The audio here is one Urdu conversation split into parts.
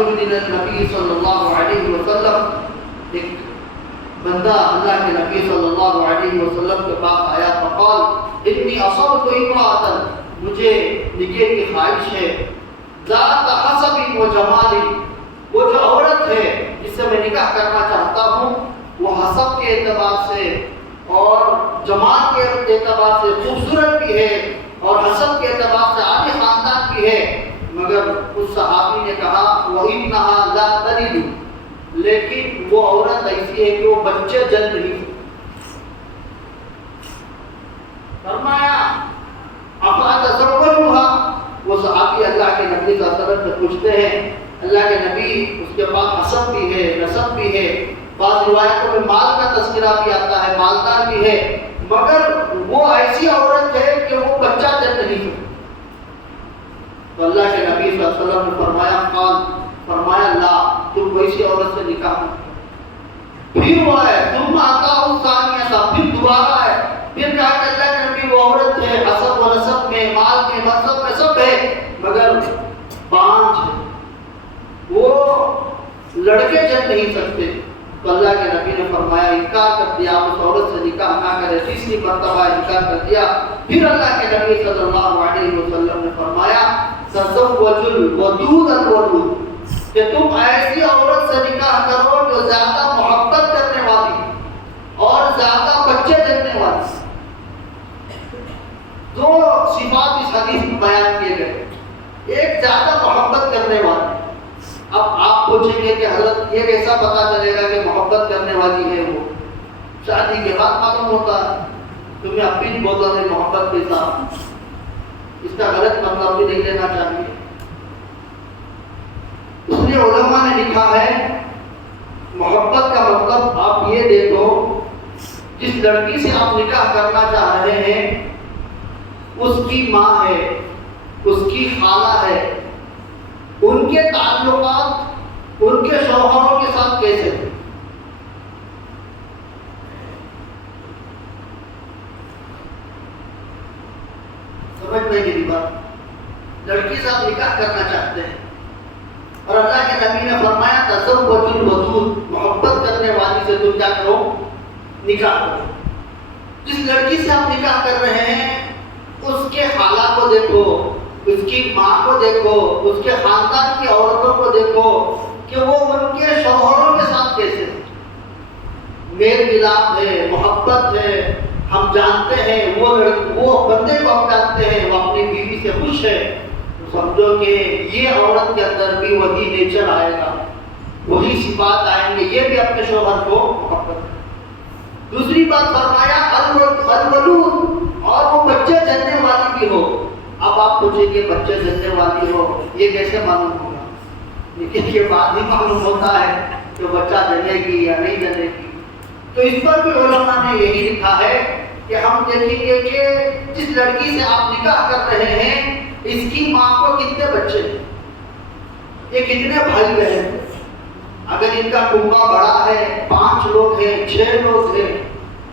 رجل النبی صلی اللہ علیہ وسلم، ایک بندہ اللہ کے نبی صلی اللہ علیہ وسلم کے پاس آیا، فقال انی اصبت امرأة، مجھے نکاح کی خواہش ہے، ذات حسب و جمال، وہ جو عورت ہے جس سے میں نکاح کرنا چاہتا ہوں وہ حسب کے اعتبار سے اور جمال کے اعتبار سے خوبصورت بھی ہے اور حسب کے اعتبار سے عالی خاندان کی ہے، مگر اس صحابی نے کہا وَإِنَّهَا لَا تَلِدُ، لیکن وہ عورت ایسی ہے کہ وہ بچے جن نہیں۔ فرمایا افاتزوجها، وہ صحابی اللہ کے نبی صلی اللہ علیہ وسلم سے پوچھتے ہیں، اللہ کے نبی اس کے پاس حسب بھی ہے، نسب بھی ہے، بعض روایتوں میں مال کا تذکرہ بھی آتا ہے، مالدار بھی ہے، مگر وہ ایسی عورت ہے کہ وہ بچہ جن نہیں سکتی۔ تو اللہ کے نبی صلی اللہ علیہ وسلم نے فرمایا لا، تم ویسی عورت سے نکاح مت۔ پھر وہ ہے ثم اتاه الثانیہ، پھر دوبارہ ہے، پھر کہا کہ اللہ کے نبی وہ عورت ہے حسب و نسب میں، مال میں، منصب میں سب ہے، مگر بانجھ ہے، وہ لڑکے جن نہیں سکتے۔ تو اللہ کے نبی نے فرمایا انکار کر دیا، اس عورت سے نکاح نہ کرے، تیسری مرتبہ انکار کر دیا۔ پھر اللہ کے نبی صلی اللہ علیہ وسلم نے فرمایا تزوج الودود الودود، کہ تم ایسی عورت سے نکاح کرو جو زیادہ محبت کرنے والی اور زیادہ بچے دینے والی۔ دو صفات اس حدیث میں بیان کیے گئے، ایک زیادہ محبت کرنے والی۔ اب آپ پوچھیں گے کہ حضرت یہ کیسا پتا چلے گا کہ محبت کرنے والی ہے وہ؟ شادی کے بعد معلوم ہوتا ہے، تمہیں اب بھی بولتا ہے محبت کے ساتھ، اس کا غلط مطلب بھی نہیں لینا چاہیے۔ اس لیے علماء نے لکھا ہے محبت کا مطلب آپ یہ دیکھو، جس لڑکی سے آپ نکاح کرنا چاہ رہے ہیں اس کی ماں ہے، اس کی خالہ ہے، ان کے تعلقات ان کے شوہروں کے ساتھ کیسے ہیں؟ سمجھ میں میری بات؟ لڑکی سے آپ نکاح کرنا چاہتے ہیں اور اللہ کے نبی نے فرمایا تزوج الودود، محبت کرنے والی سے تم کیا کرو؟ نکاح کرو۔ جس لڑکی سے آپ نکاح کر رہے ہیں اس کے خالہ کو دیکھو، اس کی ماں کو دیکھو، اس کے خاندان کی عورتوں کو دیکھو کہ وہ ان کے شوہروں کے ساتھ کیسے ہیں، میل ملاپ ہے، محبت ہے، ہم جانتے ہیں وہ بندے کو ہم جانتے ہیں وہ اپنی بیوی سے خوش ہے، تو سمجھو کہ یہ عورت کے اندر بھی وہی نیچر آئے گا، وہی صفات آئیں گے، یہ بھی اپنے شوہر کو محبت ہے۔ دوسری بات فرمایا الولود، اور وہ بچے جننے والی بھی ہو۔ اب آپ پوچھیں گے بچے جننے والی ہو یہ کیسے معلوم ہوگا؟ لیکن یہ بات ہی معلوم ہوتا ہے کہ بچہ جنے گی یا نہیں جنے گی۔ تو اس پر بھی علماء نے یہی لکھا ہے کہ ہم دیکھیں گے کہ جس لڑکی سے آپ نکاح کر رہے ہیں اس کی ماں کو کتنے بچے ہیں، یہ کتنے بھائی بہن ہیں، اگر ان کا کنبہ بڑا ہے 5 لوگ ہیں 6 لوگ ہیں،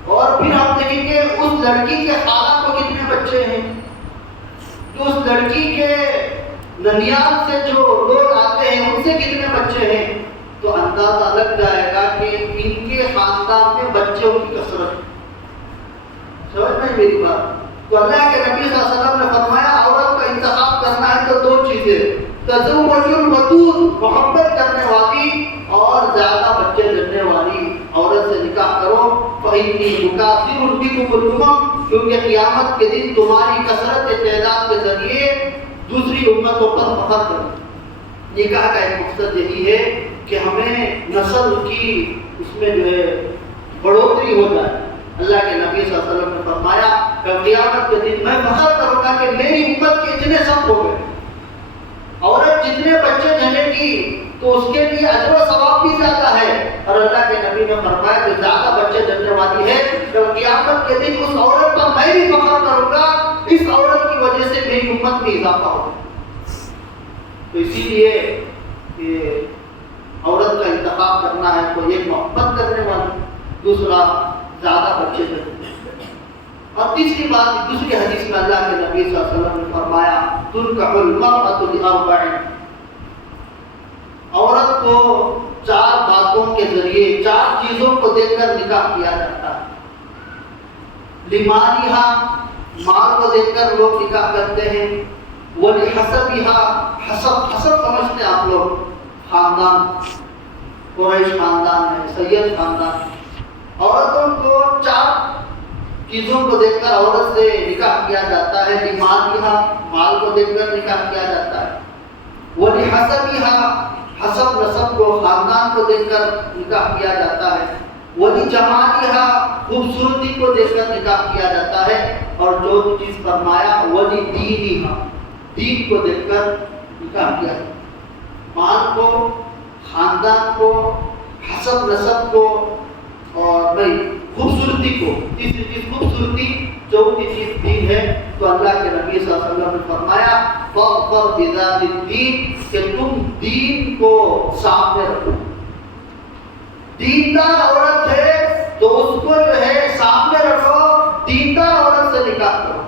اور پھر ہم دیکھیں گے اس لڑکی کے خالہ کو کتنے بچے ہیں، تو اس لڑکی کے ننیال سے جو لوگ آتے ہیں ان سے کتنے بچے ہیں، تو اندازہ لگ جائے گا کہ ان کے خاندان میں بچوں کی کثرت ہے۔ سمجھ میں میری بات؟ تو اللہ کے نبی صلی اللہ علیہ وسلم نے فرمایا عورت کا انتخاب کرنا ہے تو 2 چیزیں، تزوج الودود، محبت کرنے والی اور زیادہ بچے جننے والی عورت سے نکاح کرو۔ فإنی مکاثر بکم الامم، کیونکہ قیامت کے دن تمہاری کثرت تعداد کے ذریعے دوسری امتوں پر فخر کرو۔ نکاح کا ایک مقصد یہی ہے کہ ہمیں نسل کی اس میں جو ہے بڑھوتری ہو جائے۔ اللہ کے نبی صلی اللہ علیہ وسلم نے فرمایا کہ قیامت کے دن میں فخر کروں گا کہ میری امت کے اتنے سب ہو گئے، عورت جتنے بچے جنے گی تو اس کے لیے اجر و ثواب بھی زیادہ ہے، اور اللہ کے نبی نے فرمایا کہ زیادہ بچے جننے والی ہے تو قیامت کے دن اس عورت پر میں بھی فخر کروں گا، اس عورت کی وجہ سے میری امت میں اضافہ ہوگا۔ تو اسی لیے کہ عورت کا انتخاب کرنا ہے تو ایک محبت کرنے والی، دوسرا زیادہ بچے جننے، اور تیسری بات دوسری حدیث میں اللہ کے نبی صلی اللہ علیہ وسلم نے فرمایا تنکح المرأة لأربع، کو دیکھ کر نکاح کیا جاتا ہے. لمالہا مال کو دیکھ کر لوگ نکاح کرتے ہیں. ولحسبہا حسب سمجھتے ہیں آپ لوگ خاندان، قریش خاندان ہے، سید خاندان. عورتوں کو 4 چیزوں کو دیکھ کر عورت سے نکاح کیا جاتا ہے. لمالہا مال کو دیکھ کر نکاح کیا جاتا ہے. ولحسبہا حسب نسب کو خاندان کو دیکھ کر نکاح کیا جاتا ہے. ولجمالہا خوبصورتی کو دیکھ کر نکاح کیا جاتا ہے. اور جو چیز فرمایا ولدینہا دین کو دیکھ کر نکاح کیا جاتا ہے. مال کو، خاندان کو، حسب نسب کو اور بھائی خوبصورتی کو. تیسری چیز خوبصورتی، چوتھی چیز دین ہے. تو اللہ کے نبی صلی اللہ علیہ وسلم نے فرمایا فَاظْفَرْ بِذَاتِ الدِّينِ کہ تم دین کو سامنے رکھو. دیندار عورت ہے تو اس کو جو ہے سامنے رکھو، دیندار عورت سے نکاح کرو.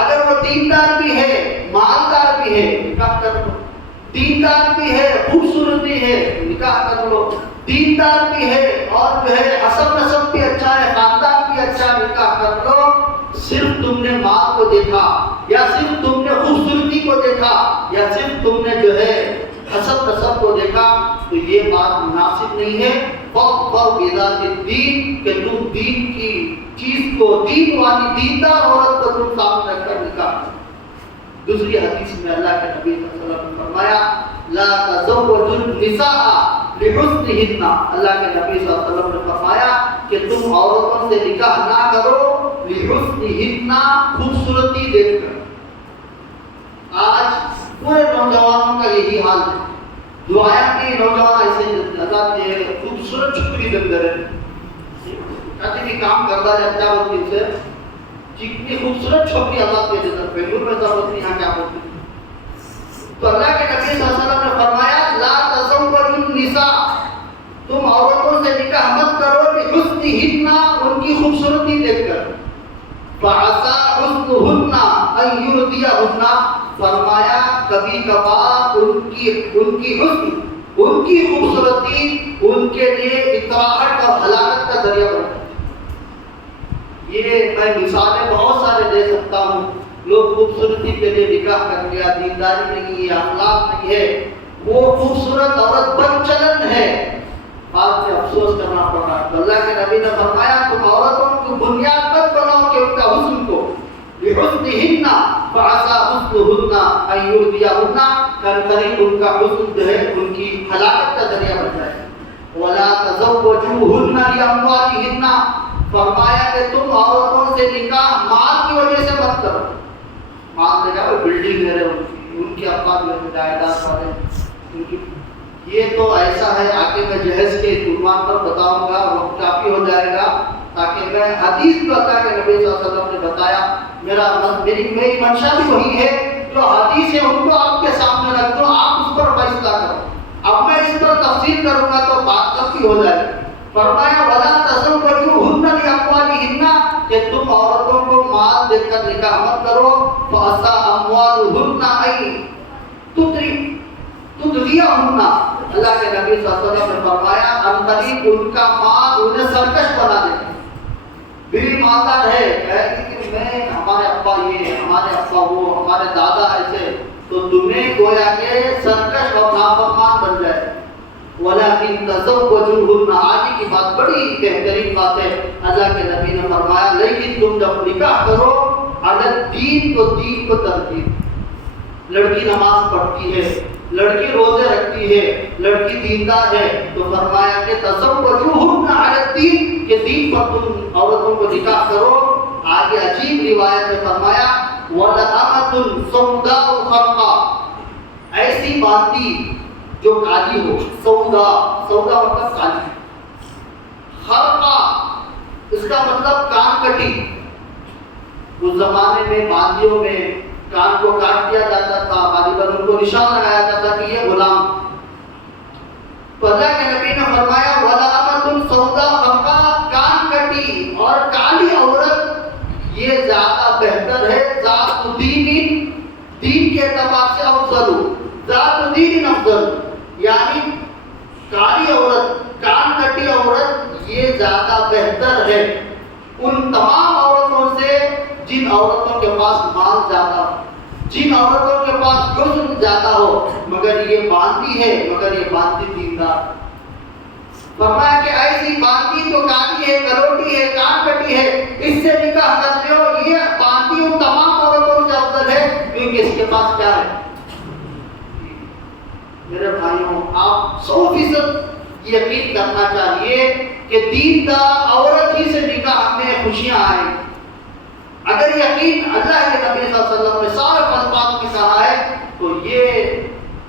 اگر وہ دیندار بھی ہے، مالدار بھی ہے، نکاح کر لو. دیندار بھی ہے، خوبصورتی ہے، نکاح کر لو. دیندار بھی ہے اور جو ہے حسب نسب بھی اچھا ہے، خاندان بھی اچھا، نکاح کر لو. صرف تم نے مال کو دیکھا یا صرف تم نے خوبصورتی کو دیکھا یا صرف تم نے جو ہے حسب نسب کو دیکھا تو یہ بات مناسب نہیں ہے. فَاظْفَرْ بِذَاتِ الدِّينِ کہ تم دین کی چیز کو، دین والی دیندار عورت کو تم سامنے رکھ کر نکاح کرو. دوسری حدیث میں اللہ کے نبی صلی اللہ علیہ وسلم نے فرمایا لا تزوجوا النساء لحسنہن. اللہ کے نبی صلی اللہ علیہ وسلم نے فرمایا کہ تم عورتوں سے نکاح نہ کرو لحسنہن خوبصورتی دیکھ کر. آج پورے نوجوانوں کا یہی حال ہے. دعایا کے نوجوان ایسے اللہ کے خوبصورت چھپری اندر ہے، کہتے کہ کام کرتا جاتا ہے ان سے جتنی خوبصورت چھوکری اللہ کے نظر پہ نور میں ضرورت نہیں. یہاں کیا ہوتی ہے؟ تو اللہ کے نبی صلی اللہ علیہ وسلم نے فرمایا لا تزوجوا النساء تم عورتوں سے نکاح مت کرو لحسنہن ان کی خوبصورتی دیکھ کر. فعسى حسنہن ان یرضیہن فرمایا کبھی کبھار ان کی حسن، ان کی خوبصورتی ان کے لیے اطاعت اور ہلاکت کا ذریعہ بن جاتی. یہ میں مثالیں بہت سارے دے سکتا ہوں. لوگ خوبصورتی کے لیے نکاح کر لیا، دینداری نہیں ہے، اخلاق نہیں ہے، وہ خوبصورت عورت بد چلن ہے، بعد میں افسوس کرنا پڑ رہا ہے. اللہ کے نبی نے فرمایا تم عورتوں کو بنیاد مت بناؤ کہ ان کا حسن کو لحسنہن فعسى حسنہن ان یرضیہن قریب ان کا حسن جو ہے ان کی ہلاکت کا ذریعہ بن جائے. ولا تزوجوهن لاموالهن فرمایا کہ تم عورتوں سے نکاح مال کی وجہ سے مت کرو. مال دیکھا وہ بلڈنگ ہے ان کے ابا جو ہے جائیداد والے. یہ تو ایسا ہے آگے میں جہیز کے عنوان پر بتاؤں گا، وقت کافی ہو جائے گا تاکہ میں حدیث کو اللہ کے نبی صلی اللہ علیہ وسلم نے بتایا. میری منشا بھی وہی ہے، جو حدیث ہے ان کو آپ کے سامنے رکھ دو، آپ اس پر فیصلہ کرو. اب میں اس پر تفصیل کروں گا تو بات کافی ہو جائے گی. فرمایا ولا تزوجوهن لاموالهن کہ تم عورتوں کو مال دے کر نکاح مت کرو. فعسى اموالهن ان تدریہن اللہ کے نبی صلی اللہ علیہ وسلم نے فرمایا ان قریب ان کا مال انہیں سرکش بنا دے. بیوی مالدار ہے کہ میں ہمارے ابا یہ، ہمارے ابا وہ، ہمارے دادا ایسے، تو تمہیں گویا کہ سرکش اور نافرمان بن جائے. ولیکن تزوجوهن آگے کی بات بڑی بہترین بات ہے. اللہ کے نبی نے فرمایا لیکن تم جب نکاح کرو اگر دین کو ترتیب. لڑکی نماز پڑھتی ہے، لڑکی روزے رکھتی ہے، لڑکی دیندار ہے، تو فرمایا کہ تزوجوهن علی الدین کہ دین پر تم عورتوں کو نکاح کرو. آگے عجیب روایت میں فرمایا وَلَأَمَةٌ سَوْدَاءُ خَرْقَةٌ ایسی باندی جو کالی ہو. سودا مطلب کالی. خرقہ اس کا مطلب کان کٹی. اس زمانے میں باندیوں میں کان کو کاٹ دیا جاتا تھا، غالباً ان کو نشان لگایا جاتا تھا کہ یہ غلام. تو اللہ کے نبی نے فرمایا وَلَأَمَةٌ سَوْدَاءُ خَرْقَةٌ کان کٹی اور کالی عورت یہ زیادہ بہتر ہے. ذات دین کے اعتبار سے افضل، ذات دین افضل، یعنی کالی عورت، کان کٹی عورت یہ زیادہ بہتر ہے ان تمام عورتوں سے جن عورتوں کے پاس مال زیادہ ہو، جن عورتوں کے پاس حسن زیادہ ہو، مگر یہ باندھی ہے، مگر یہ باندھی دیندار۔ فرمایا کہ ایسی باندھی جو کالی ہے، کروٹی ہے، کان کٹی ہے، اس سے نکاح کر لو، یہ باندھی ان تمام عورتوں سے افضل ہے، کیونکہ اس کے پاس کیا ہے؟ میرے بھائیوں، آپ 100% یقین کرنا چاہیے کہ دیندار عورت ہی سے نکاح میں خوشیاں آئیں۔ اگر یقین اللہ کے نبی صلی اللہ علیہ وسلم نے سارے الفاظ میں کہا ہے تو یہ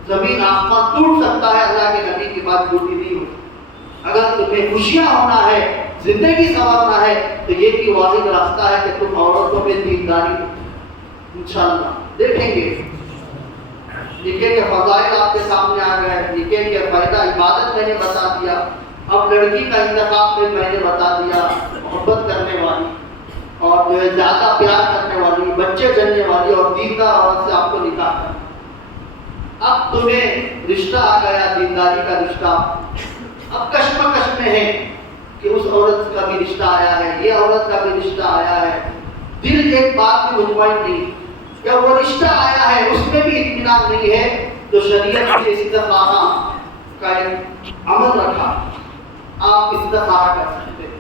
زمین آسمان ٹوٹ سکتا ہے، اللہ کے نبی کی بات ٹوٹی نہیں ہوتی۔ اگر تمہیں خوشیاں ہونا ہے، زندگی سنورنا ہے، تو یہ بھی واحد راستہ ہے کہ تم عورتوں میں دینداری انشاءاللہ دیکھیں گے۔ نکاح کے فضائل آپ کے سامنے آ گئے، نکاح کے فائدہ عبادت میں نے بتا دیا، اب لڑکی کا انتخاب میں نے بتا دیا، محبت کرنے والی اور جو ہے زیادہ پیار کرنے والی، بچے جننے والی اور دیندار عورت سے آپ کو نکاح کرنا۔ اب تمہیں رشتہ آ گیا، دینداری کا رشتہ، اب کشمکش میں ہے کہ اس عورت کا بھی رشتہ آیا ہے، یہ عورت کا بھی رشتہ آیا ہے، دل ایک بات میں مطمئن نہیں کہ وہ رشتہ آیا ہے اس میں بھی اطمینان نہیں ہے، تو شریعت نے استخارہ کا ایک عمل رکھا، آپ استخارہ کر سکتے ہیں،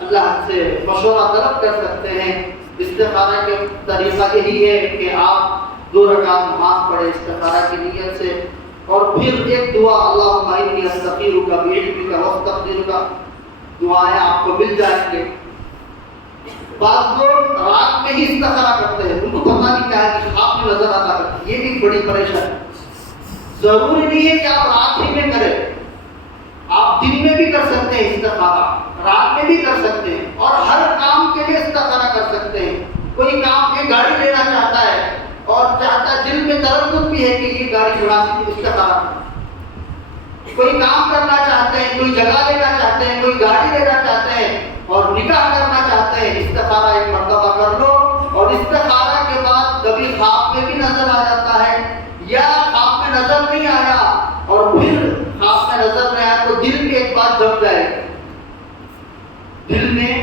اللہ سے مشورہ طلب کر سکتے ہیں۔ استخارہ کے طریقہ یہی ہے کہ آپ 2 رکعت نماز پڑھیں استخارہ کی نیت سے، اور پھر ایک دعا اللہم انی استخیرک بعلمک واستقدرک، دعائیں آپ کو مل جائیں گے۔ بعض لوگ رات میں ہی استخارہ کرتے ہیں، ان کو پتہ نہیں کیا ہے کہ خواب میں نظر آتا ہے، یہ بھی بڑی پریشانی۔ ضروری نہیں ہے کہ آپ رات ہی میں کریں، آپ دن میں بھی کر سکتے ہیں استخارہ، رات میں بھی کر سکتے ہیں، اور ہر کام کے لیے استخارہ کر سکتے ہیں۔ کوئی کام کی گاڑی لینا چاہتا ہے اور چاہتا ہے، دل میں تردد بھی ہے کہ یہ گاڑی مناسب، استخارہ۔ کوئی کام کرنا چاہتے ہیں، کوئی جگہ لینا چاہتے ہیں، کوئی گاڑی لینا چاہتے ہیں اور نکاح کرنا چاہتے ہیں، استخارہ ایک مرتبہ کر لو، اور استخارہ کے بعد کبھی خواب میں بھی نظر آ جاتا ہے یا خواب میں نظر نہیں آیا اور پھر خواب میں نظر نہیں آیا تو دل میں ایک بات جم جائے، دل میں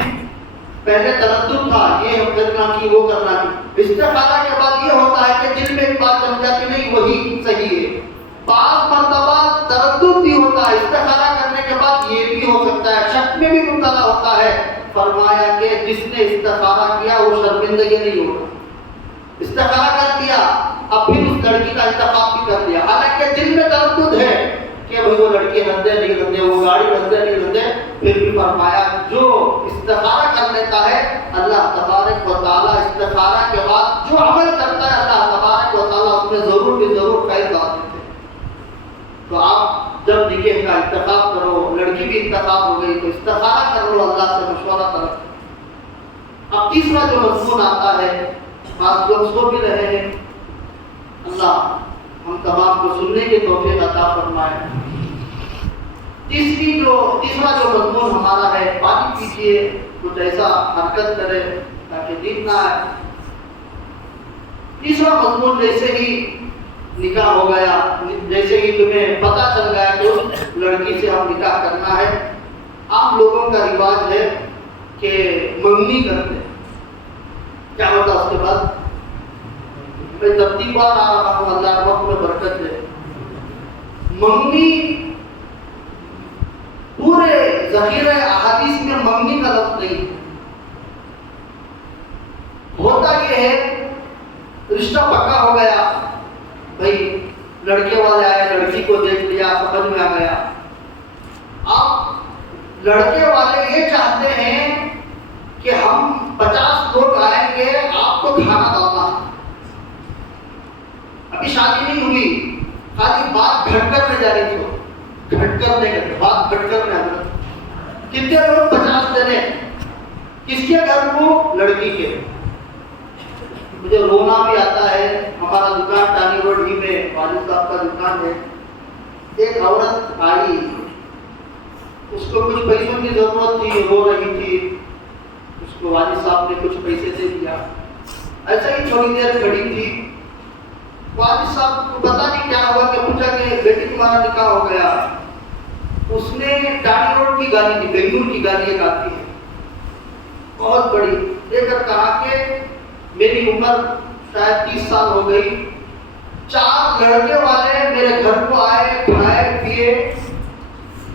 پہلے تردد تھا، یہ کرنا کی وہ کرنا کی، استخارہ کے بعد یہ ہوتا ہے کہ دل میں ایک بات جم جاتی نہیں وہی صحیح ہے۔ بعض مرتبہ تردد بھی ہوتا ہے، استخارہ کرنے کے بعد یہ بھی ہو سکتا ہے، شک میں بھی مبتلا ہوتا ہے۔ فرمایا کہ جس نے استخارہ کیا وہ شرمندگی نہیں ہوگا، استخارہ کر دیا، اب پھر اس لڑکی کا انتخاب بھی کر دیا، حالانکہ دل میں تردد ہے کہ وہ لڑکی رندے نہیں رندے، وہ گاڑی رندے نہیں رندے، پھر بھی فرمایا جو استخارہ کر لیتا ہے اللہ تبارک و تعالیٰ استخارہ کے بعد جو عمل کرتا ہے اللہ تبارک و تعالیٰ اس میں ضرور بھی ضرور خیر ڈال دیتے ہیں۔ تو آپ جب نکاح کا انتخاب کرو، لڑکی بھی انتخاب ہو گئی تو استخارہ کر لو، اللہ سے مشورہ کرو۔ اب تیسرا جو مضمون آتا ہے، بعض لوگ سو بھی رہے ہیں، اللہ ہم تمام کو سننے کی توفیق عطا فرمائے۔ تیسرا جو مضمون ہمارا ہے، پانی پیجیے، کچھ ایسا حرکت کرے تاکہ دین نہ آئے۔ تیسرا مضمون جیسے ہی نکاح ہو گیا، جیسے ہی تمہیں پتہ چل گیا کہ اس لڑکی سے ہم نکاح کرنا ہے، عام لوگوں کا رواج ہے کہ منگنی کرتے ہیں۔ کیا ہوتا اس کے بعد؟ میں ترتیب بار آ رہا ہوں، اللہ وقت میں برکت دے۔ منگنی پورے ذخیرہ احادیث میں منگنی کا لفظ نہیں، ہوتا یہ ہے رشتہ پکا ہو گیا، بھائی لڑکے والے آئے، لڑکی کو دیکھ لیا، سمجھ میں آ گیا، اب لڑکے والے یہ چاہتے ہیں کہ ہم 50 لوگ آئیں گے، آپ کو کھانا ڈالنا ہے۔ ابھی شادی نہیں ہوئی، خالی بات گھٹ کر میں جاری تھی، گھٹ کر نہیں، بات گھٹ کر میں حضرت کتنے لوگ 50 دینے، کس کے گھر کو؟ لڑکی کے۔ مجھے رونا بھی آتا ہے، ہمارا دکان ٹانی روڈ ہی میں والد صاحب کا دکان ہے، ایک عورت آئی، اس کو کچھ پیسوں کی ضرورت تھی، رو رہی تھی، اس کو والد صاحب نے کچھ پیسے دے دیا، ایسا ہی تھوڑی دیر کھڑی تھی، والد صاحب کو پتہ نہیں کیا ہوا کہ پوچھا کہ بیٹی تمہارا نکاح ہو گیا، اس نے ٹاٹی روڈ کی گالی دی، بنگلور کی گالی ایک آتی ہے بہت بڑی، لے کر کہا کہ میری عمر شاید 30 سال ہو گئی، 4 لڑکے والے میرے گھر کو آئے، کھائے پیے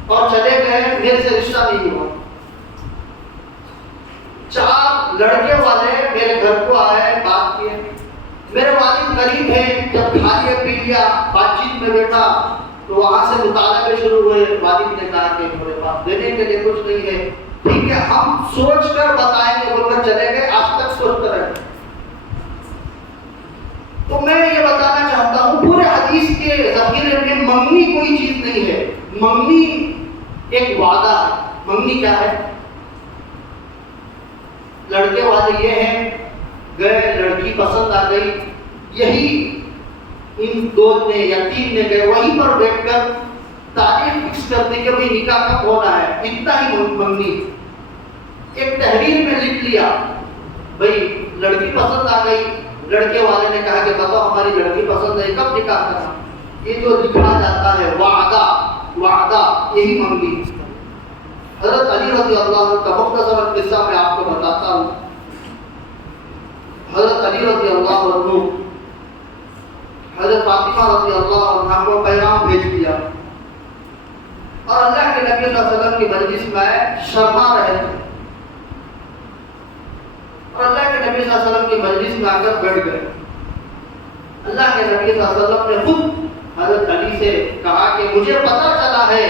اور چلے گئے، میرے سے رشتہ نہیں ہوا۔ 4 لڑکے والے میرے گھر کو آئے، بات کیے، میرے والد غریب ہیں، جب کھا لیا پی لیا، بات چیت میں بیٹھا تو وہاں سے مطالبے شروع ہوئے۔ والد نے کہا کہ میرے پاس دینے کے لیے کچھ نہیں ہے، ٹھیک ہے ہم سوچ کر بتائیں گے، بول کر چلے گئے، آج تک سوچتے رہے۔ تو میں یہ بتانا چاہتا ہوں پورے حدیث کے ذخیرے میں منگنی کوئی چیز نہیں ہے، منگنی ایک وعدہ ہے۔ منگنی کیا ہے؟ لڑکے والے یہ ہیں، گئے، لڑکی پسند آ گئی، یہی ان 2 نے یا 3 نے گئے وہیں پر بیٹھ کر تاریخ فکس کر دی کہ بھئی نکاح کب ہونا ہے، اتنا ہی منگنی۔ ایک تحریر میں لکھ لیا بھئی لڑکی پسند آ گئی، لڑکے والے نے کہا کہ بتاؤ ہماری لڑکی پسند ہے، کب نکاح کرنا؟ یہ جو لکھا جاتا ہے وعدہ، وعدہ یہی منگنی۔ حضرت علی رضی اللہ عنہ کا مختصر قصہ میں آپ کو بتاتا ہوں۔ حضرت علی رضی اللہ عنہ حضرت فاطمہ رضی اللہ عنہ کو پیغام بھیج دیا اور اللہ کے نبی صلی اللہ علیہ وسلم کی مجلس میں شرما رہے تھے، اور اللہ کے نبی صلی اللہ علیہ وسلم کی مجلس میں آ کر بیٹھ گئے۔ اللہ کے نبی صلی اللہ علیہ وسلم نے خود حضرت علی سے کہا کہ مجھے پتا چلا ہے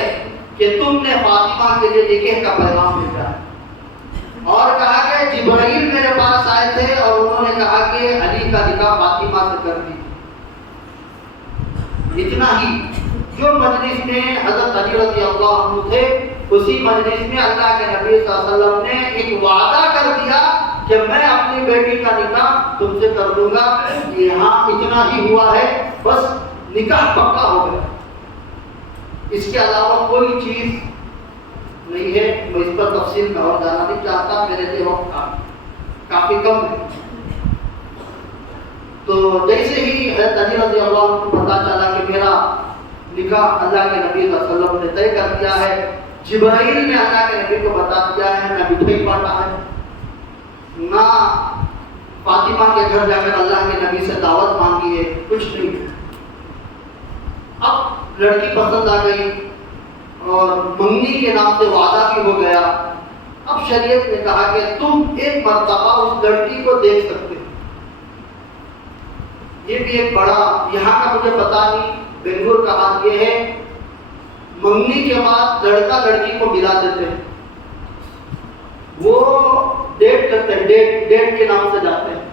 کہ تم نے فاطمہ کے لیے نکاح کا پیغام بھیجا ہے، اور کہا کہ جبرائیل میرے پاس آئے تھے اور انہوں نے کہا کہ علی کا نکاح فاطمہ سے کر دی۔ اتنا ہی، جو مجلس میں حضرت علی رضی اللہ عنہ تھے اسی مجلس میں اللہ کے نبی صلی اللہ علیہ وسلم نے ایک وعدہ کر دیا کہ میں اپنی بیٹی کا نکاح تم سے کر دوں گا۔ یہاں اتنا ہی ہوا ہے، بس نکاح پکا ہو گیا، اس کے علاوہ کوئی چیز نہیں ہے۔ میں اس پر تفصیل کا اور جانا نہیں چاہتا، میرے لیے وقت کافی کم ہے۔ تو جیسے ہی حضرت علی رضی اللہ عنہ کو پتا چلا کہ میرا نکاح اللہ کے نبی صلی اللہ علیہ وسلم نے طے کر دیا ہے، جبرائیل نے اللہ کے نبی کو بتا دیا ہے، نہ مٹھائی بانٹا ہے، نہ فاطمہ کے گھر جا کر اللہ کے نبی سے دعوت مانگی ہے، کچھ نہیں۔ اب لڑکی پسند آ گئی اور منگنی کے نام سے وعدہ بھی ہو گیا۔ اب شریعت نے کہا کہ تم ایک مرتبہ اس لڑکی کو دیکھ سکتے ہو۔ یہ بھی ایک بڑا، یہاں کا مجھے پتا نہیں، بنگلور کا حال یہ ہے، منگنی کے بعد لڑکا لڑکی کو ملا دیتے ہیں، وہ ڈیٹ کرتے ہیں، ڈیٹ کے نام سے جاتے ہیں،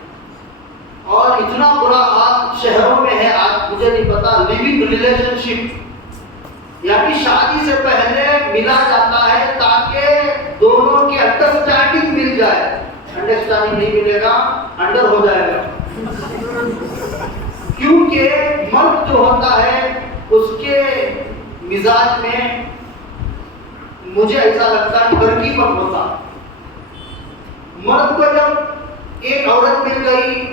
اور اتنا برا حال شہروں میں ہے آج، مجھے نہیں پتا، لیونگ ریلیشن شپ، یعنی شادی سے پہلے ملا جاتا ہے تاکہ دونوں کی انڈرسٹینڈنگ مل جائے۔ انڈرسٹینڈنگ نہیں ملے گا، انڈر ہو جائے گا، کیونکہ مرد جو ہوتا ہے اس کے مزاج میں مجھے ایسا لگتا ہے ٹھرکی پر ہوتا۔ مرد کو جب ایک عورت مل گئی،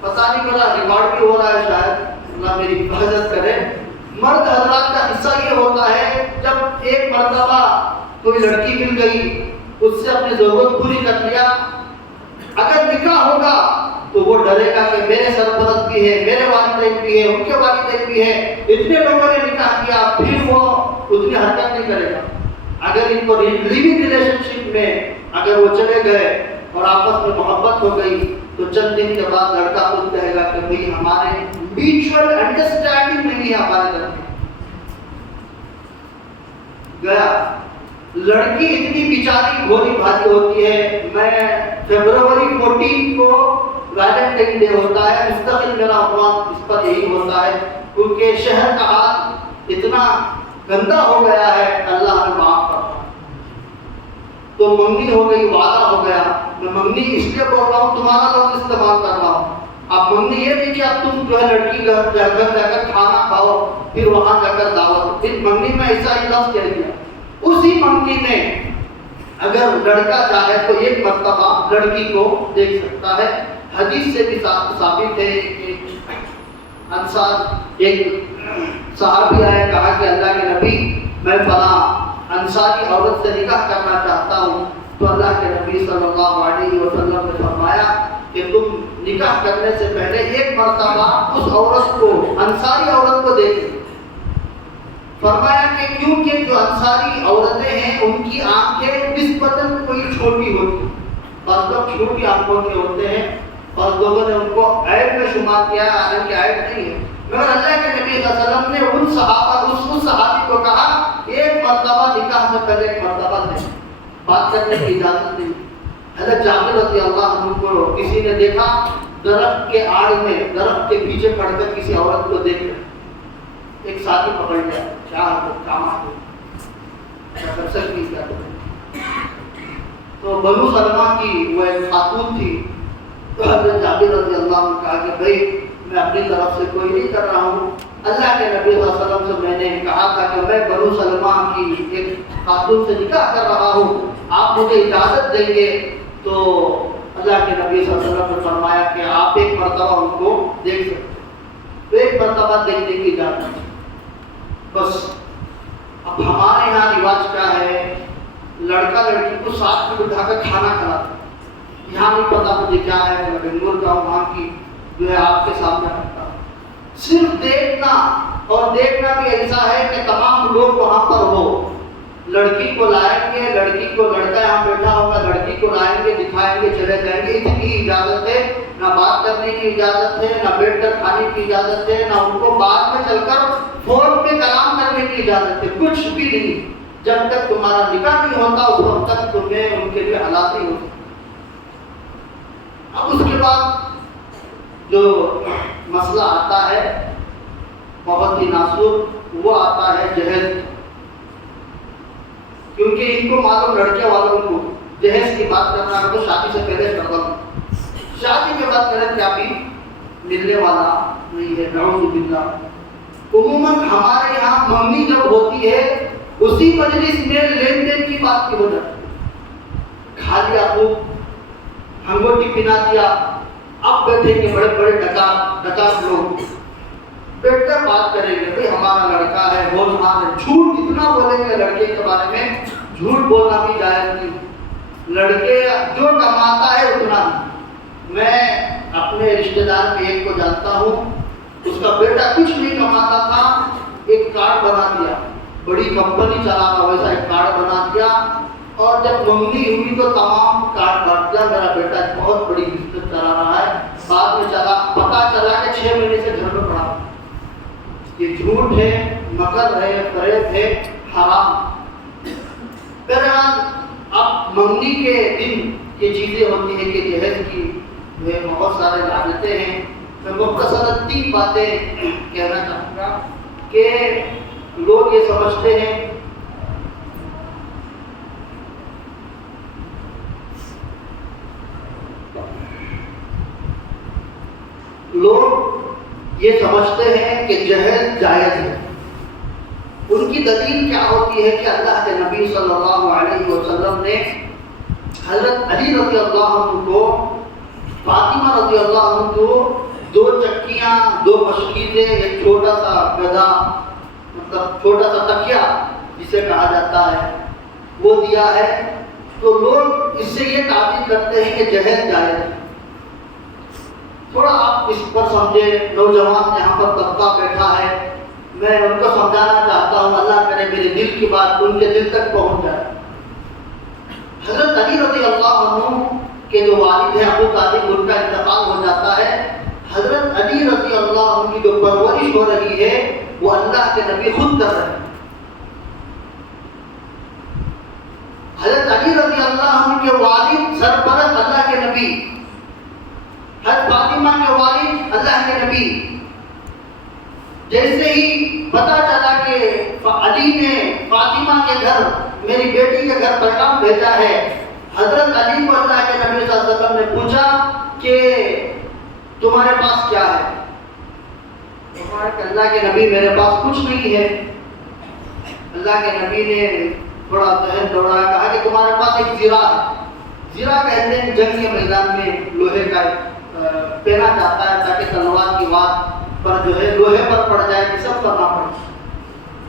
پتہ نہیں میرا ریکارڈ بھی ہو رہا ہے شاید، اللہ میری حفاظت کرے، مرد حضرات کا حصہ یہ ہوتا ہے جب ایک مرتبہ کوئی لڑکی مل گئی، اس سے اپنی ضرورت پوری کر لیا، اگر نکاح ہوگا تو وہ ڈرے گا کہ میرے سرپرست بھی ہے، میرے والدین بھی ہے، ان کے والدین بھی ہے، اتنے لوگوں نے نکاح کیا، پھر وہ اتنی حرکت نہیں کرے گا۔ اگر ان کو لیونگ ریلیشن شپ میں اگر وہ چلے گئے اور آپس میں محبت ہو گئی تو چند دن کے بعد لڑکا خود کہے گا کہ بھئی ہمارے میوچل انڈرسٹینڈنگ نہیں ہے ہمارے گھر میں، گیا۔ لڑکی اتنی بیچاری بھولی بھالی ہوتی ہے، میں فیبروری 14 کو ویلنٹائن ڈے ہوتا ہے، مستقل میرا عنوان اس پر یہی ہوتا ہے، کیونکہ شہر کا حال اتنا گندا ہو گیا ہے، اللہ نے معاف کرتا۔ تو منگنی ہو گئی، وعدہ ہو گیا۔ میں منگنی اس لیے بول رہا ہوں، تمہارا لفظ استعمال کر رہا ہوں۔ اب منگنی یہ نہیں کہ اب تم جو ہے لڑکی گھر جا کر کھانا کھاؤ، پھر وہاں جا کر دعوت، پھر منگنی میں ایسا ہی لفظ کہہ دیا۔ اسی منگنی میں اگر لڑکا چاہے تو ایک مرتبہ لڑکی کو دیکھ سکتا ہے۔ حدیث سے بھی ثابت ہے کہ انصار ایک صحابی آئے، کہا کہ اللہ کے نبی میں فلاں انصاری عورت سے نکاح کرنا چاہتا ہوں، تو اللہ کے نبی صلی اللہ علیہ وسلم نے فرمایا کہ تم نکاح کرنے سے پہلے ایک مرتبہ اس عورت کو، انصاری عورت کو دیکھیں۔ فرمایا کہ کیونکہ جو انصاری عورتیں ہیں ان کی آنکھیں نسبتاً کوئی چھوٹی ہوتی ہیں، بعض لوگ چھوٹی آنکھوں کے ہوتے ہیں، اور لوگوں نے ان کو عیب میں شمار کیا، حالانکہ عیب نہیں ہے، مگر اللہ کے نبی صلی اللہ علیہ وسلم نے ان صحابہ اس صحابی کو کہا ایک مرتبہ نکاح سے پہلے ایک مرتبہ نہیں، بات کرنے کی اجازت نہیں۔ حضرت جابر رضی اللہ عنہ کو کسی نے دیکھا درخت کے آڑ میں، درخت کے پیچھے پڑ کر کسی عورت کو دیکھ رہے، ایک ساتھی پکڑ لیا، چار کام کر سکتی کیا، تو بنو سلمہ کی وہ ایک خاتون تھی، تو حضرت جابر رضی اللہ عنہ کہا کہ بھائی میں اپنی طرف سے کوئی نہیں کر رہا ہوں، اللہ کے نبی صلی اللہ علیہ وسلم سے میں نے کہا تھا کہ میں بنو سلمہ کی ایک خاتون سے نکاح کر رہا ہوں، آپ مجھے اجازت دیں گے؟ تو اللہ کے نبی صلی اللہ علیہ وسلم نے فرمایا کہ آپ ایک مرتبہ ان کو دیکھ سکتے، تو ایک مرتبہ دیکھنے کی اجازت ہے بس۔ اب ہمارے یہاں رواج کیا ہے، لڑکا لڑکی کو ساتھ میں بٹھا کر کھانا کھلاتا، یہاں نہیں پتا مجھے کیا ہے، میں بنگلور کا ہوں، وہاں کی جو ہے آپ کے سامنے رکھتا ہوں، صرف دیکھنا، اور دیکھنا بھی ایسا ہے کہ تمام لوگ وہاں پر ہو، لڑکی کو لائیں گے، لڑکی کو، لڑکا یہاں بیٹھا ہوگا، لڑکی کو لائیں گے، دکھائیں گے، چلے جائیں گے، اتنی اجازت ہے، نہ بات کرنے کی اجازت ہے، نہ بیٹھ کر کھانے کی اجازت ہے، نہ ان کو بعد میں چل کر فون پہ کلام کرنے کی اجازت ہے، کچھ بھی نہیں، جب تک تمہارا نکاح نہیں ہوتا اس وقت تک تمہیں ان کے لیے حالات نہیں ہوتے۔ اب اس کے بعد جو مسئلہ آتا ہے بہت ہی نازک، وہ آتا ہے جہیز، کیونکہ ان کو معلوم لڑکے والوں کو جہیز کی بات کرنا ہے تو شادی سے پہلے کرنا، شادی کے بعد کریں کیا بھی ملنے والا نہیں ہے، نعوذ باللہ۔ عموماً ہمارے یہاں منگنی جب ہوتی ہے اسی مجلس میں لین دین کی بات کی ہو جاتی ہے، کھا لیا خوب، ہنگوٹی پنا دیا، اب بیٹھیں گے بڑے بڑے ڈکار لوگ، بیٹھ کر بات کریں گے، بھئی ہمارا لڑکا ہے، ہوشیار ہے، جھوٹ اتنا بولیں گے لڑکے کے بارے میں، جھوٹ بولنا بھی جائز نہیں، لڑکے جو کماتا ہے اتنا ہی۔ میں اپنے رشتہ دار میں ایک کو جانتا ہوں، اس کا بیٹا کچھ نہیں کماتا تھا، ایک کارڈ بنا دیا، بڑی کمپنی چلا رہا ویسا ایک کارڈ بنا دیا، اور جب منگنی ہوئی تو تمام کارڈ بانٹ دیا، میرا بیٹا بہت بڑی بزنس چلا رہا ہے، بعد میں پتا چلا کہ 6 مہینے سے گھر میں پڑا۔ یہ جھوٹ ہے، مکر ہے، فریب ہے، حرام۔ بہرحال اب منگنی کے دن یہ چیزیں ہوتی ہیں کہ جہیز کی بہت سارے لعنتیں ہیں۔ میں مختصراً 3 باتیں کہنا چاہوں گا کہ لوگ یہ سمجھتے ہیں کہ جہیز جائز ہے۔ ان کی دلیل کیا ہوتی ہے کہ اللہ کے نبی صلی اللہ علیہ وسلم نے حضرت علی رضی اللہ عنہ کو، فاطمہ رضی اللہ عنہ کو 2 چکیاں، 2 مشکیزیں، ایک چھوٹا سا گدھا، مطلب چھوٹا سا تکیا جسے کہا جاتا ہے، وہ دیا ہے۔ تو لوگ اس سے یہ تعبیر کرتے ہیں کہ جہیز جائز ہے۔ تھوڑا آپ اس پر سمجھے، نوجوان یہاں پر طبقہ بیٹھا ہے، میں ان کو سمجھانا چاہتا ہوں، اللہ کرے میرے دل کی بات ان کے دل تک پہنچ جائے۔ حضرت علی رضی اللہ عنہ کے جو والد ہیں ابو طالب، ان کا انتقال ہو جاتا ہے۔ حضرت علی رضی اللہ عنہ کی جو پرورش ہو رہی ہے وہ اللہ کے نبی خود کر رہے ہیں۔ حضرت علی رضی اللہ عنہ کے والد سرپرست اللہ کے نبی، حضرت فاطمہ کے والد اللہ کے نبی۔ جیسے ہی پتا چلا کہ علی نے فاطمہ کے گھر، میری بیٹی کے گھر پیغام بھیجا ہے، حضرت علی کو اللہ کے نبی صلی اللہ علیہ وسلم نے پوچھا کہ تمہارے پاس کیا ہے؟ اللہ کے نبی میرے پاس کچھ نہیں ہے۔ اللہ کے نبی نے تھوڑا ذہن دوڑایا، کہا کہ تمہارے پاس ایک زرہ ہے۔ زرہ کہتے ہیں جنگ کے میدان میں لوہے کا پہنا جاتا ہے تاکہ تلوار کی وات پر جو ہے لوہے پر پڑ جائے کہ سب کرنا پڑے۔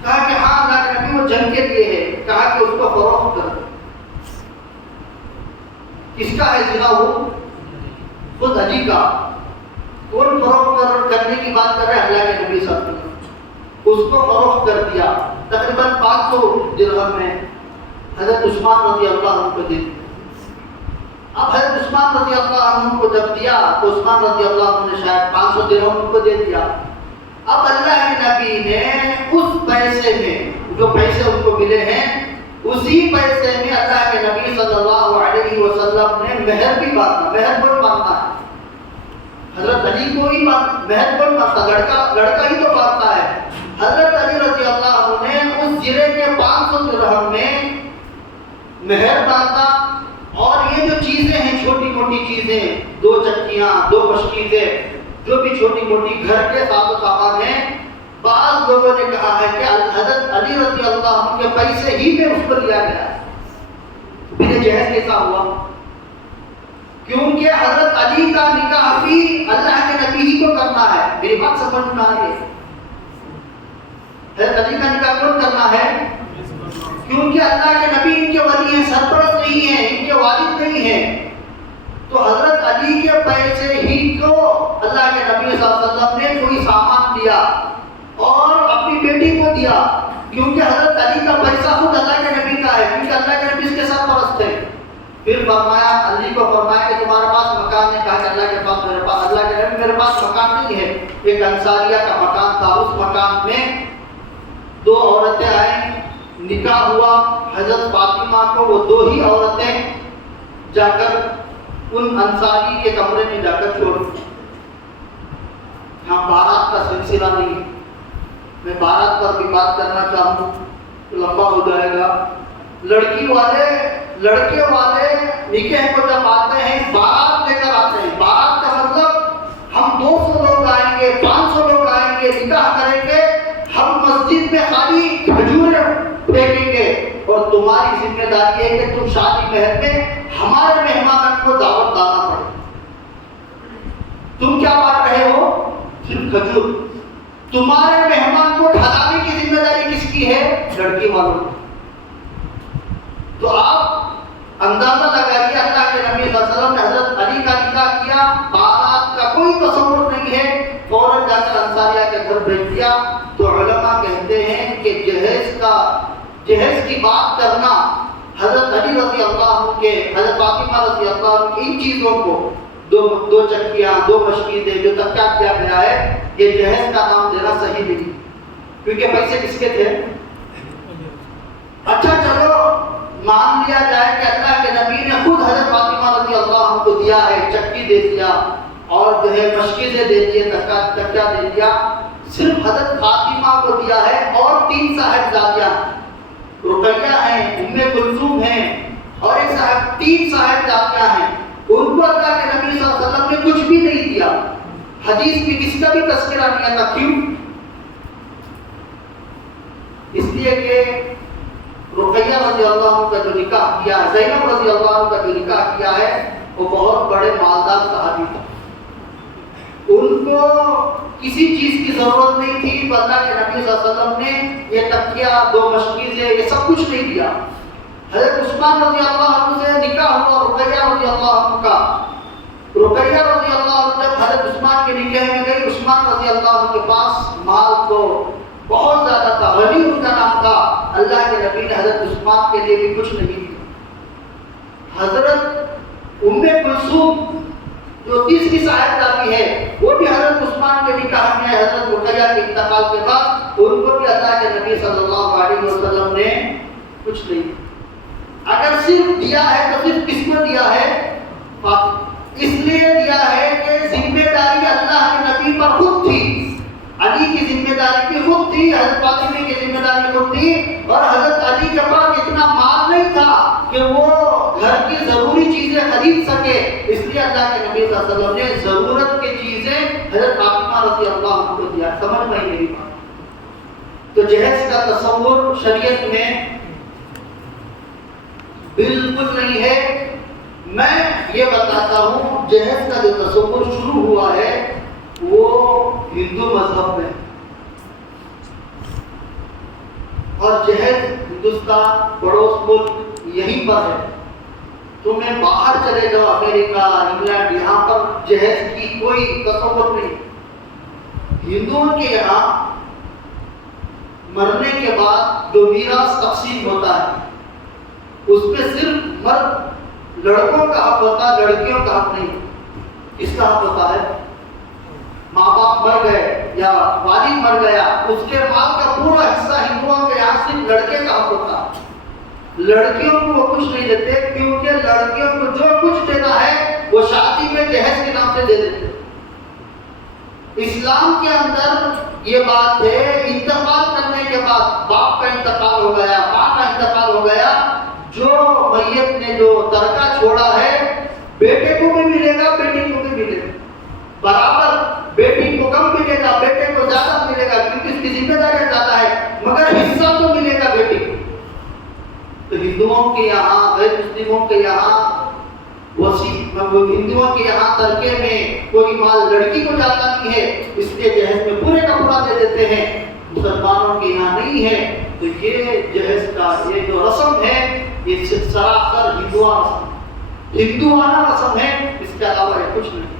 کہا کہ ہاں اللہ کے نبی وہ جنگ کے لیے ہے، کہا کہ اس کو فروخت کر دو۔ کس کا ہے زنا؟ وہ خود علی کا۔ کون فروخت کرنے کی بات کر رہے ہیں؟ اللہ کے نبی صلی اللہ علیہ وسلم۔ اس کو فروخت کر دیا، تقریباً 500 درہم میں حضرت عثمان رضی اللہ عنہ کو دے دیا۔ اب حضرت عثمان رضی اللہ عنہ کو جب دیا تو عثمان رضی اللہ عنہ نے شاید 500 درہم کو دے دیا۔ اب اللہ کے نبی نے اس پیسے میں، جو پیسے ان کو ملے ہیں، اسی پیسے میں اللہ کے نبی صلی اللہ علیہ وسلم نے مہر بھی باندھا۔ مہر کون باندھتا ہے؟ حضرت علی کو ہی مہر کون باندھتا؟ لڑکا ہی تو باندھتا ہے۔ حضرت علی رضی اللہ عنہ نے اس زرے کے 500 درہم میں مہر باندھا۔ اور یہ جو چیزیں ہیں، چھوٹی موٹی چیزیں، 2 چکیاں، 2 مشکیزیں، جو بھی چھوٹی موٹی گھر کے ساز و سامان ہیں، بعض لوگوں نے کہا ہے کہ حضرت علی رضی اللہ عنہ کے پیسے ہی میں اس کو لیا گیا ہے۔ پھر جہیز کیسا ہوا؟ کیونکہ حضرت علی کا نکاح بھی اللہ کے نبی ہی کو کرنا ہے۔ میری بات سمجھ میں آ رہی ہے؟ حضرت علی کا نکاح کون کرنا ہے؟ کیونکہ اللہ کے نبی ان کے ولی ہیں، سرپرست نہیں ہیں، ان کے والد نہیں ہیں۔ تو حضرت علی کے پیسے ہی کو اللہ کے نبی صلی اللہ علیہ وسلم نے کوئی سامان دیا اور اپنی بیٹی کو دیا، کیونکہ حضرت علی کا پیسہ خود اللہ کے نبی کا ہے، کیونکہ اللہ کے نبی اس کے سرپرست ہے۔ پھر فرمایا، علی کو فرمایا کہ تمہارے پاس مکان ہے؟ کہا کہ اللہ کے پاس، میرے پاس، اللہ کے نبی میرے پاس مکان نہیں ہے۔ ایک انصاریہ کا مکان تھا، اس مکان میں 2 عورتیں آئیں، نکاح ہوا حضرت فاطمہ کو۔ وہ 2 ہی عورتیں جا کر ان انصاری کے کمرے میں جا کر چھوڑ دی۔ یہاں بارات کا سلسلہ نہیں ہے، میں بارات پر بھی بات کرنا چاہوں تو لمبا ہو جائے گا۔ لڑکے والے نکاح کو جب آتے ہیں، بارات لے کر آتے ہیں۔ بارات کا مطلب ہم 200 لوگ آئیں گے، 500 لوگ آئیں گے، نکاح کریں گے، ہم مسجد میں خالی کھجوریں پھینکیں گے، اور تمہاری ذمہ داری ہے کہ تم شادی محل میں ہمارے مہمانوں کو دعوت ڈالنا پڑے۔ تم کیا بات رہے ہو؟ صرف کھجور۔ تمہارے مہمان کو کھلانے کی ذمہ داری کس کی ہے؟ لڑکی والوں کی۔ تو آپ اندازہ لگائیے، اللہ کے نبی صلی اللہ علیہ وسلم نے حضرت علی کا نکاح کیا، بارات کا کوئی تصور نہیں ہے، فوراً جا کر انصاریہ کے گھر بھیج دیا۔ تو علماء کہتے ہیں کہ جہیز کی بات کرنا حضرت علی رضی اللہ عنہ کے، حضرت فاطمہ رضی اللہ عنہ کی ان چیزوں کو، 2 چکیاں، 2 مشکیزیں جو تکیہ کیا گیا ہے، یہ جہیز کا نام دینا صحیح نہیں، کیونکہ پیسے کس کے تھے؟ اچھا چلو مان لیا جائے کہ اللہ کے نبی نے خود حضرت فاطمہ رضی اللہ عنہ کو دیا ہے، چکی دے دیا اور جو ہے مشکیزیں دے دیے، تکیہ دے دیا، صرف حضرت فاطمہ کو دیا ہے، اور 3 صاحبزادیاں، رقیہ ہیں، ام کلثوم ہیں، اور 3 صاحبزادیاں ہیں، ان کو اللہ کے نبی صلی اللہ علیہ وسلم نے کچھ بھی نہیں دیا۔ حدیث میں کس کا بھی تذکرہ نہیں آتا، کیوں؟ اس لیے کہ رقیہ رضی اللہ عنہ کا جو نکاح کیا ہے، زینب رضی اللہ عنہ کا جو نکاح کیا ہے، وہ بہت بڑے مالدار صحابی تھے، ان کو کسی چیز کی ضرورت نہیں تھی، تو اللہ کے نبی صلی اللہ علیہ وسلم نے یہ تکیہ، 2 مشکیزیں، یہ سب کچھ نہیں دیا۔ حضرت عثمان رضی اللہ عنہ سے نکاح ہوا رقیہ رضی اللہ عنہ کا۔ رقیہ رضی اللہ عنہ جب حضرت عثمان کے نکاح میں گئی، عثمان رضی اللہ عنہ کے پاس مال تو بہت زیادہ تھا، غنی ان کا نام تھا، اللہ کے نبی نے حضرت عثمان کے لیے بھی کچھ نہیں دیا۔ حضرت ام کلثوم جو 30 صاحبزادی ہے، وہ بھی حضرت عثمان کے نکاح میں حضرت رقیہ کے انتقال کے بعد ان کو بھی اللہ کے نبی صلی اللہ علیہ وسلم نے کچھ نہیں دیا۔ اگر صرف دیا ہے تو صرف کس کو دیا ہے؟ اس لیے دیا ہے کہ ذمہ داری اللہ کے نبی پر خود تھی، علی کی ذمہ داری بھی خود تھی، حضرت فاطمہ کی ذمہ داری خود تھی، اور حضرت علی کے پاس اتنا مال نہیں تھا کہ وہ گھر کی ضروری چیزیں خرید سکے، اس لیے اللہ کے نبی صلی اللہ علیہ وسلم نے ضرورت کی چیزیں حضرت فاطمہ رضی اللہ عنہ کو دیا۔ سمجھ میں نہیں بات؟ تو جہیز کا تصور شریعت میں بالکل نہیں ہے۔ میں یہ بتاتا ہوں، جہیز کا جو تصور شروع ہوا ہے وہ ہندو مذہب میں، اور جہیز ہندوستان پڑوس ملک یہیں پر ہے. تمہیں باہر چلے جاؤ امریکہ انگلینڈ، یہاں پر جہیز کی کوئی تصور نہیں. ہندوؤں کے یہاں مرنے کے بعد جو میراث تقسیم ہوتا ہے اس میں صرف مرد لڑکوں کا حق ہوتا ہے، لڑکیوں کا حق نہیں. کس کا حق ہوتا ہے؟ ماں باپ مر گئے یا والد مر گیا، اس کے مال کا پورا حصہ ہندوؤں کے یہاں صرف لڑکے کا حق ہوتا ہے. لڑکیوں کو وہ کچھ نہیں دیتے، کیونکہ لڑکیوں کو جو کچھ دینا ہے وہ شادی میں جہیز کے نام سے دے دیتے. اسلام کے اندر یہ بات ہے، انتقال کرنے کے بعد باپ کا انتقال ہو گیا، ماں کا انتقال ہو گیا، جو میت نے جو ترکہ چھوڑا ہے بیٹے کو بھی ملے گا بیٹی کو بھی ملے گا برابر. بیٹی کو کم ملے گا، بیٹے کو زیادہ ملے گا، کیونکہ اس کی ذمہ داری زیادہ ہے، مگر حصہ تو ملے گا بیٹی کو. تو ہندوؤں کے یہاں، غیر مسلموں کے یہاں ہندوؤں کے یہاں ترکے میں کوئی مال لڑکی کو جاتا نہیں ہے، اس لیے جہیز میں پورے کا پورا دے دیتے ہیں. مسلمانوں کے یہاں نہیں ہے. تو یہ جہیز کا یہ جو رسم ہے یہ سراسر ہندوانہ رسم ہے، اس کے علاوہ کچھ نہیں.